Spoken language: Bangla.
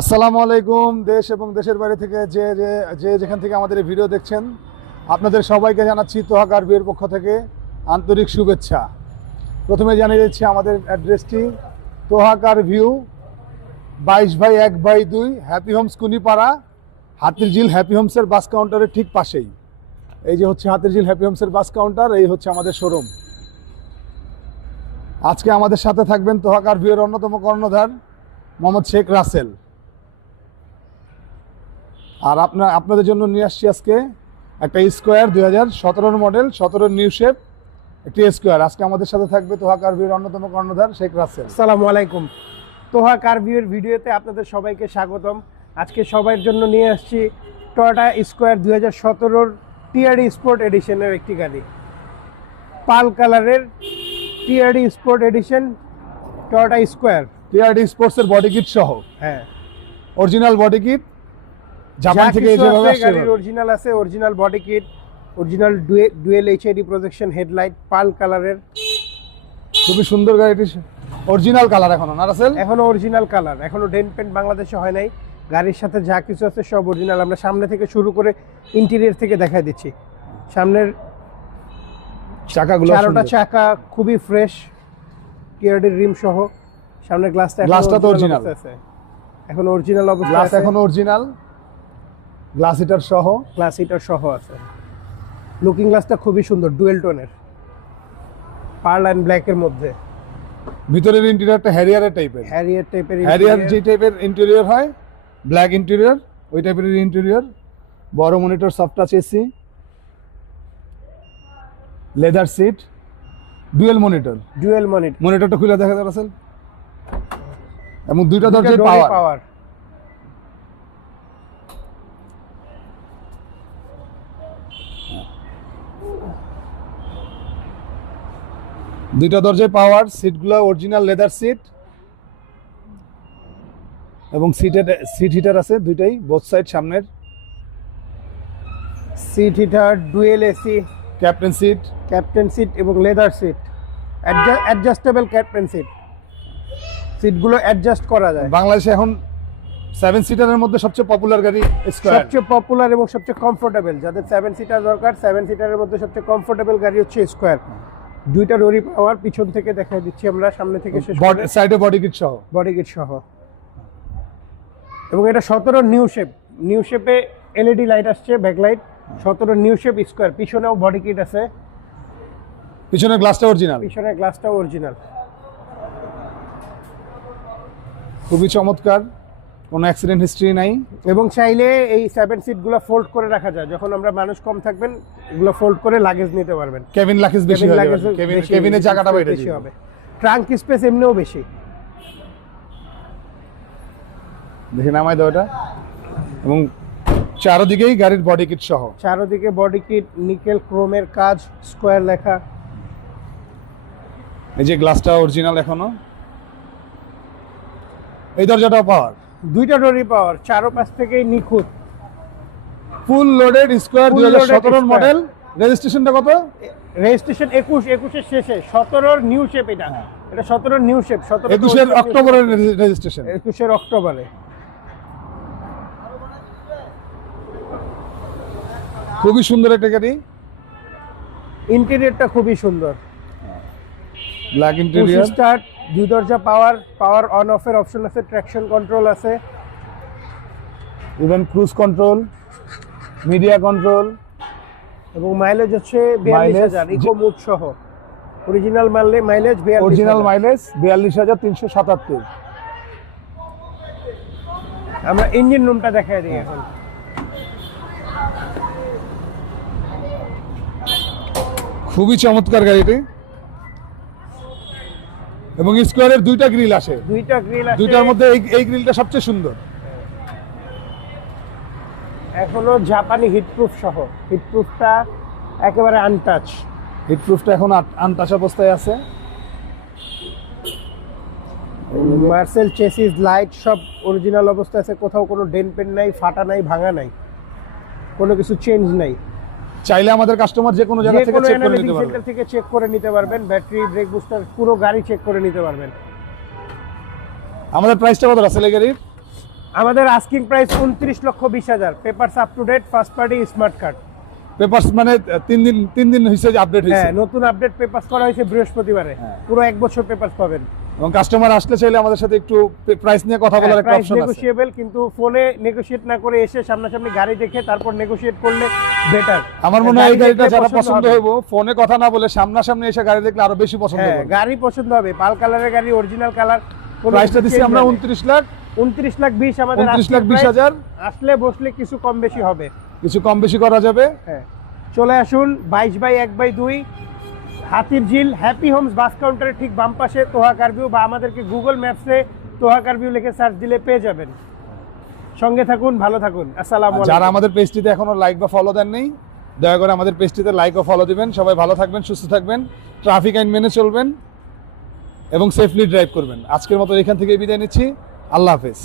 আসসালামু আলাইকুম, দেশ এবং দেশের বাইরে থেকে যে যে যেখান থেকে আমাদের এই ভিডিও দেখছেন, আপনাদের সবাইকে জানাচ্ছি তোহাকার বিয়ের পক্ষ থেকে আন্তরিক শুভেচ্ছা। প্রথমে জানিয়ে দিচ্ছি আমাদের অ্যাড্রেসটি তোহাকার ভিউ, বাইশ বাই এক বাই দুই happy homes Kunipara Hatirjheel happy হোমসের bus কাউন্টারের ঠিক পাশেই। এই যে হচ্ছে হাতিরঝিল হ্যাপি হোমসের বাস কাউন্টার, এই হচ্ছে আমাদের শোরুম। আজকে আমাদের সাথে থাকবেন তোহাকার ভিউয়ের অন্যতম কর্ণধার মোহাম্মদ শেখ রাসেল। আর আপনার আপনাদের জন্য নিয়ে আসছি আজকে একটা স্কোয়ার দুই হাজার সতেরোর মডেল সতেরোর নিউ শেপ একটি স্কোয়ার। আজকে আমাদের সাথে থাকবে তোহাকার ভিউর অন্যতম কর্ণধার শেখ রাসেল। আসসালামু আলাইকুম। তোহা কার ভিউয়ের ভিডিওতে আপনাদের সবাইকে স্বাগতম। আজকে সবার জন্য নিয়ে আসছি টয়োটা স্কোয়ার দুই হাজার সতেরোর টিআরডি স্পোর্ট এডিশনের একটি গাড়ি। পাল কালারের TRD sport edition Toyota Esquire. TRD স্পোর্টসের বডি কিট সহ। হ্যাঁ। Original body kit. জাপান থেকে যেভাবে আসছে গাড়ির অরিজিনাল আছে original body kit original dual HID projection headlight pearl কালারের খুবই সুন্দর গাড়িটি। অরিজিনাল কালার এখনও না রাসেল? এখনও অরিজিনাল কালার এখনও ডেন্ট পেন্ট বাংলাদেশে হয় নাই। গাড়ির সাথে যা কিছু আছে সব অরিজিনাল আমরা সামনে থেকে শুরু করে ইন্টেরিয়র থেকে দেখাই দিচ্ছি। সামনের চাকাগুলো চারোটা। চাকা খুবই ফ্রেশ টিয়ারডির রিম সহ। সামনের গ্লাসটা গ্লাসটা তো original। আছে। এখন অরিজিনাল অবস্থা গ্লাস এখনও অরিজিনাল গ্লাস হিটার সহ? গ্লাস হিটার সহ আছে। লুকিং গ্লাসটা খুবই সুন্দর ডুয়েল টোনের পার্ল অ্যান্ড ব্ল্যাকের মধ্যে। ভিতরের ইন্টেরিয়রটা হ্যারিয়ারের টাইপের হ্যারিয়ার টাইপের হ্যারিয়ার যে টাইপের ইন্টেরিয়র হয় ব্ল্যাক ইন্টেরিয়র ওই টাইপের ইন্টেরিয়র বড় monitor soft touch AC leather seat dual monitor dual monitor মনিটরটা খুলে দেখা রাসেল। এবং দুইটা দরজায় পাওয়ার পাওয়ার দুইটা দরজায় পাওয়ার সিটগুলো অরিজিনাল লেদার সিট এবং সিটের সিট হিটার আছে দুইটাই বোথ সাইড সামনের। Seat heater dual AC captain seat captain seat এবং leather seat adjustable captain seat সিটগুলো অ্যাডজাস্ট করা যায়। বাংলাদেশে এখন সেভেন সিটারের মধ্যে সবচেয়ে পপুলার গাড়ি স্কোয়ার সবচেয়ে পপুলার এবং সবচেয়ে কমফোর্টেবল যাদের সেভেন সিটার দরকার সেভেন সিটারের মধ্যে সবচেয়ে কমফোর্টেবল গাড়ি হচ্ছে স্কোয়ার দুইটা রোরি পাওয়ার পিছন থেকে দেখাই দিচ্ছি আমরা সামনে থেকে সাইডে বডি কিট সহ? বডি কিট সহ। এবং এটা সতেরো নিউ শেপ নিউ শেপে এলইডি লাইট আসছে ব্যাকলাইট সতেরো নিউ শেপ স্কোয়ার পিছনেও বডি কিট আছে। পিছনের গ্লাসটা অরিজিনাল পিছনের গ্লাসটা অরিজিনাল খুবই চমৎকার। কোনো অ্যাক্সিডেন্ট হিস্ট্রি নাই। এবং চাইলে এই সেভেন সিটগুলো ফোল্ড করে রাখা যায়। যখন আমরা মানুষ কম থাকবেন এগুলো ফোল্ড করে লাগেজ নিতে পারবেন। কেবিন লাগেজ বেশি কেবিনের জায়গাটা বেশি হবে। ট্রাঙ্ক স্পেস এমনিও বেশি। দেখে নামাই দাও এটা এবং চারোদিকেই গাড়ির বডি কিট সহ। চারোদিকে বডি কিট নিকেল ক্রোমের কাজ স্কোয়ার লেখা। এই যে গ্লাসটা অরিজিনাল এখনও। এই দরজাটাও পাওয়ার দুইটা ডোরি পাওয়ার চারো পাশ থেকেই নিখুঁত। ফুল লোডেড স্কোয়ার দুই হাজার সতেরোর মডেল রেজিস্ট্রেশনটা কত? রেজিস্ট্রেশন একুশ একুশের শেষে। সতেরোর নিউ শেপ এটা। এটা সতেরোর নিউ শেপ সতেরো একুশের অক্টোবরের রেজিস্ট্রেশন একুশের অক্টোবরে। খুবই সুন্দর একটা গাড়ি। ইন্টেরিয়রটা খুবই সুন্দর। ব্ল্যাক ইন্টেরিয়র স্টার্ট দুই দরজা পাওয়ার পাওয়ার অন অফের অপশন আছে ট্র্যাকশন কন্ট্রোল আছে even cruise control media control এবং মাইলেজ হচ্ছে বিয়াল্লিশ হাজার ইকো মুড সহ। অরিজিনাল মারলে মাইলেজ অরিজিনাল মাইলেজ বিয়াল্লিশ হাজার তিনশো সাতাত্তর। আমরা ইঞ্জিন রুমটা দেখাই দিই এখন। খুবই চমৎকার গাড়িটি। এবং স্কোয়ারের দুইটা গ্রিল আসে। দুইটা গ্রিল আছে দুইটার মধ্যে এই এই গ্রিলটা সবচেয়ে সুন্দর। এখনও জাপানি হিটপ্রুফ সহ। হিটপ্রুফটা একেবারে আনটাচ হিটপ্রুফটা এখন আনটাচ অবস্থায় আছে। মার্সেল চেসিস লাইট সব অরিজিনাল অবস্থা আছে। কোথাও কোনো ডেন পেন নাই ফাটা নাই ভাঙা নাই। কোনো কিছু চেঞ্জ নাই। চাইলে আমাদের কাস্টমার যে কোনো জায়গা থেকে চেক করে নিতে পারবে। সেন্টার থেকে চেক করে নিতে পারবেন ব্যাটারি ব্রেক বুস্টার পুরো গাড়ি চেক করে নিতে পারবেন। আমাদের প্রাইসটা কত রাসেল গাড়ির? আমাদের আস্কিং প্রাইস উনত্রিশ লক্ষ বিশ হাজার। Papers up to date first party smart card papers মানে তিন দিন তিন দিন হিসেবে আপডেট হয়েছে। হ্যাঁ নতুন আপডেট পেপারস করা হয়েছে বৃহস্পতিবারে। হ্যাঁ। পুরো এক বছর পেপারস পাবেন। এবং কাস্টমার আসলে চাইলে আমাদের সাথে একটু প্রাইস নিয়ে কথা বলার একটা অপশন আছে। নেগোসিয়েবল কিন্তু ফোনে নেগোশিয়েট না করে এসে সামনাসামনি গাড়ি দেখে তারপর নেগোশিয়েট করলে বেটার আমার মনে হয় এই গাড়িটা যারা পছন্দ হবে। ফোনে কথা না বলে সামনাসামনি এসে গাড়ি দেখলে আরও বেশি পছন্দ হ্যাঁ করবে। গাড়ি পছন্দ হবে। পাল কালারের গাড়ি অরিজিনাল কালার প্রাইসটা দিচ্ছি আমরা উনত্রিশ লাখ। উনত্রিশ লাখ বিশ আমাদের উনত্রিশ asking লাখ বিশ price। হাজার। আসলে বসলে কিছু কম বেশি হবে। কিছু কম বেশি করা যাবে। হ্যাঁ চলে আসুন বাইশ বাই এক বাই দুই। হাতির ঝিল হ্যাপি হোমস বাস কাউন্টারের ঠিক বাম পাশে তোহা কারভিউ বা আমাদেরকে গুগল ম্যাপসে তোহা কারভিউ লিখে সার্চ দিলে পেয়ে যাবেন। সঙ্গে থাকুন, ভালো থাকুন। আসসালামু যারা আমাদের পেজটিতে এখনও লাইক বা ফলো দেন নেই দয়া করে আমাদের পেজটিতে লাইক ও ফলো দিবেন। সবাই ভালো থাকবেন, সুস্থ থাকবেন ট্রাফিক আইন মেনে চলবেন এবং সেফলি ড্রাইভ করবেন। আজকের মতো এখান থেকে বিদায় নিচ্ছি। আল্লাহ হাফেজ।